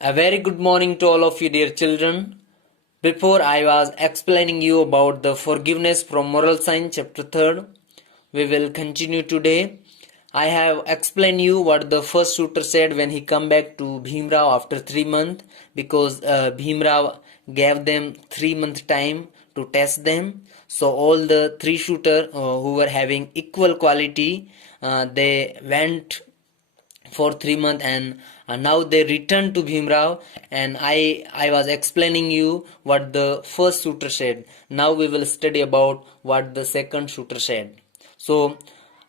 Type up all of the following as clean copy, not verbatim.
A very good morning to all of you, dear children. Before I was explaining you about the forgiveness from moral science chapter 3rd, we will continue today. I have explained you what the first shooter said when he come back to Bhimrao after 3 months, because Bhimrao gave them 3 month time to test them. So all the three shooter who were having equal quality, they went for 3 months, and now they return to Bhimrao, and I was explaining you what the first shooter said. Now we will study about what the second shooter said. So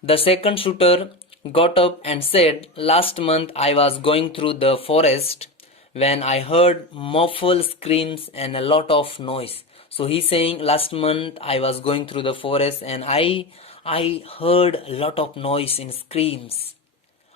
the second shooter got up and said, last month I was going through the forest when I heard muffled screams and a lot of noise. So he's saying, last month I was going through the forest and I heard a lot of noise and screams.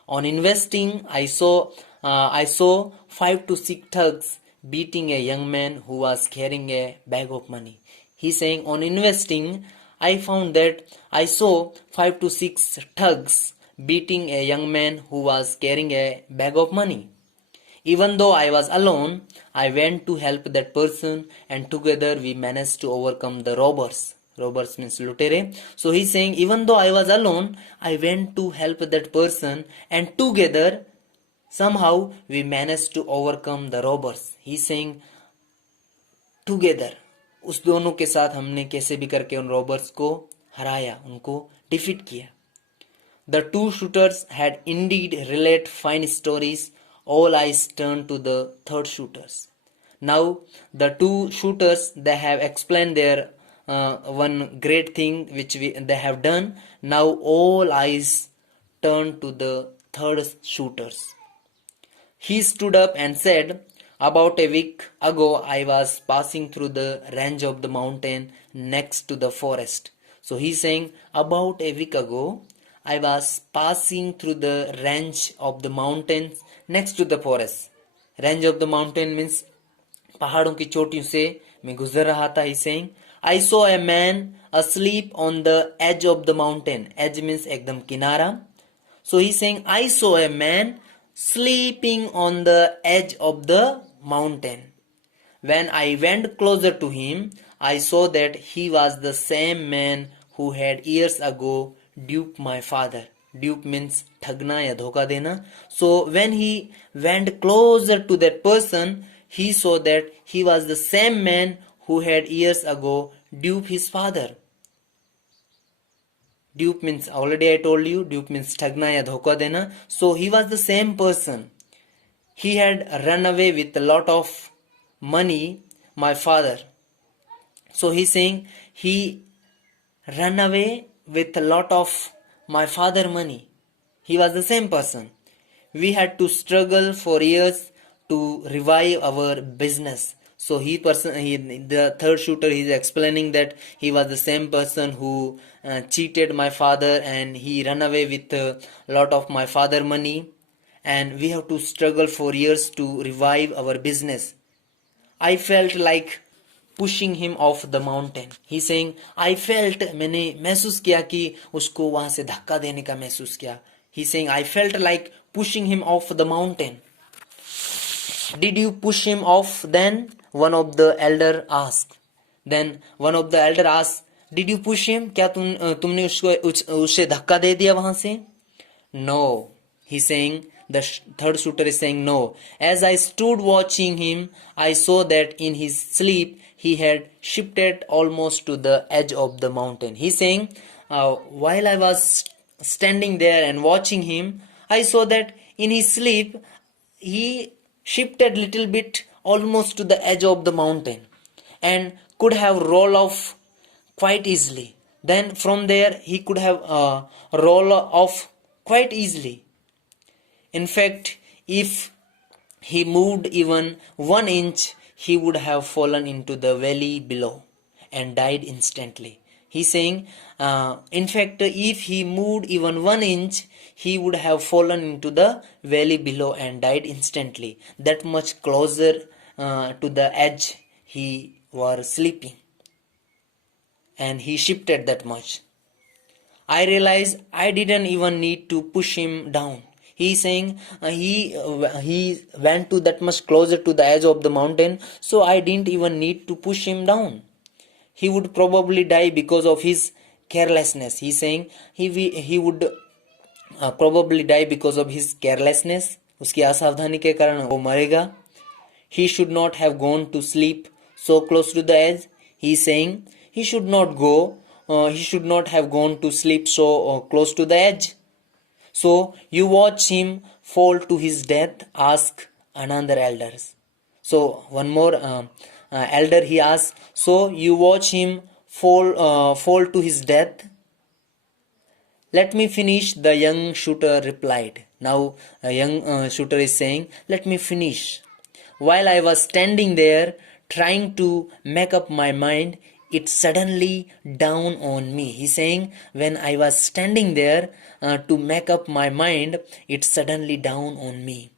On investing, I saw 5 to 6 thugs beating a young man who was carrying a bag of money. He's saying, on investing, I found that I saw 5 to 6 thugs beating a young man who was carrying a bag of money. Even though I was alone, I went to help that person, and together we managed to overcome the robbers. Robbers means lutere. So he's saying, even though I was alone, I went to help that person, and together somehow we managed to overcome the robbers. He's saying, together, उस दोनों के साथ हमने कैसे भी करके उन robbers को हराया, उनको डिफीट किया. The two shooters had indeed relate fine stories. All eyes turned to the third shooters. Now the two shooters, they have explained their one great thing which they have done. Now all eyes turned to the third shooters. He stood up and said, about a week ago I was passing through the range of the mountain next to the forest. So he's saying, about a week ago I was passing through the range of the mountains next to the forest. Range of the mountain means पहाड़ों की चोटियों से मैं गुजर रहा था. He's saying, I saw a man asleep on the edge of the mountain. Edge means एकदम किनारा. So he's saying, I saw a man sleeping on the edge of the mountain. When I went closer to him, I saw that he was the same man who had years ago duped my father. Dupe means ठगना या धोखा देना. So when he went closer to that person, he saw that he was the same man who had years ago duped his father. Dupe means, already I told you, dupe means ठगना या धोखा देना. So he was the same person. He had run away with a lot of money, my father. So he's saying, he ran away with a lot of my father money. He was the same person. We had to struggle for years to revive our business. So the third shooter, he's explaining that he was the same person who cheated my father, and he ran away with a lot of my father money, and we have to struggle for years to revive our business. I felt like pushing him off the mountain. He's saying, I felt, मैंने महसूस किया कि उसको वहां से धक्का देने का महसूस किया. He's saying, I felt like pushing him off the mountain. Did you push him off then? One of the elder asked. Then one of the elder asked, did you push him? क्या तुमने उसे धक्का दे दिया वहां से? No. He's saying, the third shooter is saying, no. As I stood watching him, I saw that in his sleep he had shifted almost to the edge of the mountain. He's saying, while I was standing there and watching him, I saw that in his sleep he shifted little bit almost to the edge of the mountain and could have rolled off quite easily. Then from there he could have rolled off quite easily. In fact, if he moved even 1 inch, he would have fallen into the valley below and died instantly. He's saying, in fact, if he moved even 1 inch, he would have fallen into the valley below and died instantly. That much closer to the edge he was sleeping, and he shifted that much. I realized I didn't even need to push him down. He's saying he went to that much closer to the edge of the mountain, so I didn't even need to push him down. He would probably die because of his carelessness. He's saying he would probably die because of his carelessness. उसकी असावधानी के कारण वो मरेगा. He should not have gone to sleep so close to the edge. He's saying he should not have gone to sleep so close to the edge. So you watch him fall to his death, ask another elders. So one more elder he asks, so you watch him fall to his death. Let me finish, the young shooter replied. Now a young shooter is saying, let me finish. While I was standing there trying to make up my mind, it suddenly dawned on me. He's saying, when I was standing there to make up my mind, it suddenly dawned on me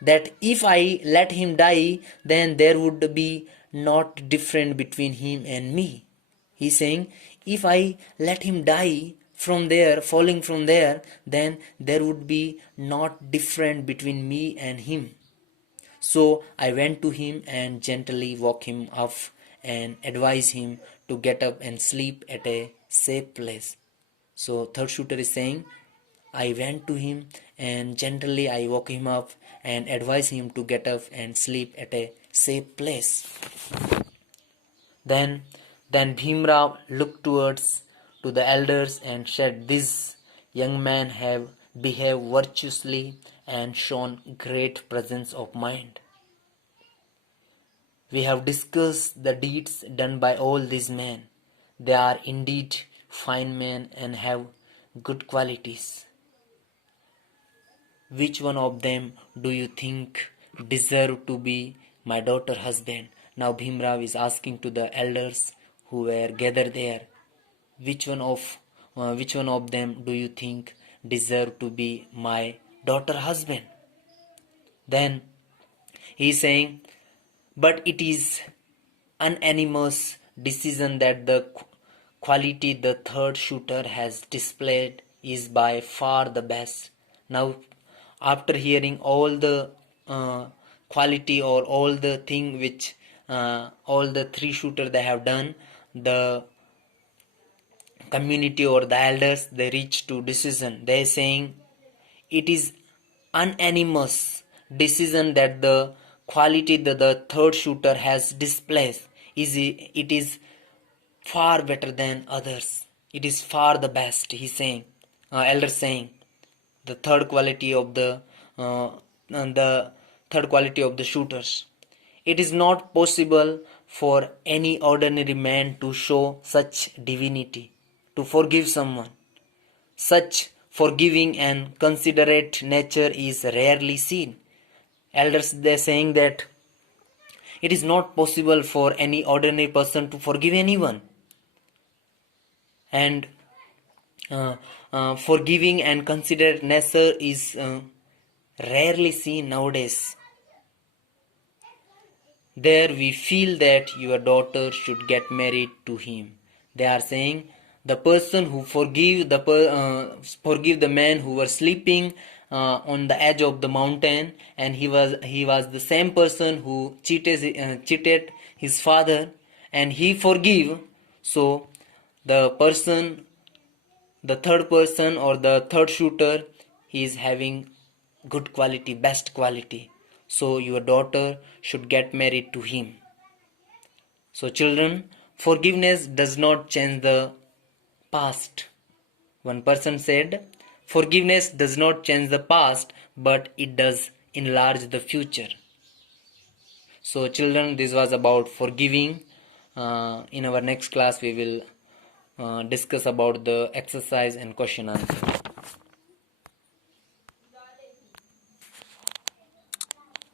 that if I let him die, then there would be not different between him and me. He's saying, if I let him die from there, falling from there, then there would be not different between me and him. So I went to him and gently woke him up and advised him to get up and sleep at a safe place. So third shooter is saying, I went to him and gently I woke him up and advised him to get up and sleep at a safe place. Then Bhimrao looked towards to the elders and said, this young man have behaved virtuously and shown great presence of mind. We have discussed the deeds done by all these men. They are indeed fine men and have good qualities. Which one of them do you think deserve to be my daughter's husband? Now Bhimrao is asking to the elders who were gathered there, which one of them do you think deserve to be my daughter's husband? Then he is saying, but it is unanimous decision that the quality the third shooter has displayed is by far the best. Now after hearing all the quality or all the thing which all the three shooters they have done, the community or the elders they reach to decision. They are saying it is unanimous decision that the quality that the third shooter has displayed it is far better than others. It is far the best. He's saying, elder saying, the third quality of the shooters. It is not possible for any ordinary man to show such divinity, to forgive someone. Such forgiving and considerate nature is rarely seen. Elders they are saying that it is not possible for any ordinary person to forgive anyone. And forgiving and considerate nature is rarely seen nowadays. There we feel that your daughter should get married to him. They are saying the person who forgive the man who was sleeping on the edge of the mountain, and he was the same person who cheated his father, and he forgive. So the third person or the third shooter, he is having good quality, best quality. So your daughter should get married to him. So children, forgiveness does not change the past. One person said, forgiveness does not change the past, but it does enlarge the future. So children, this was about forgiving. In our next class we will discuss about the exercise and question answer.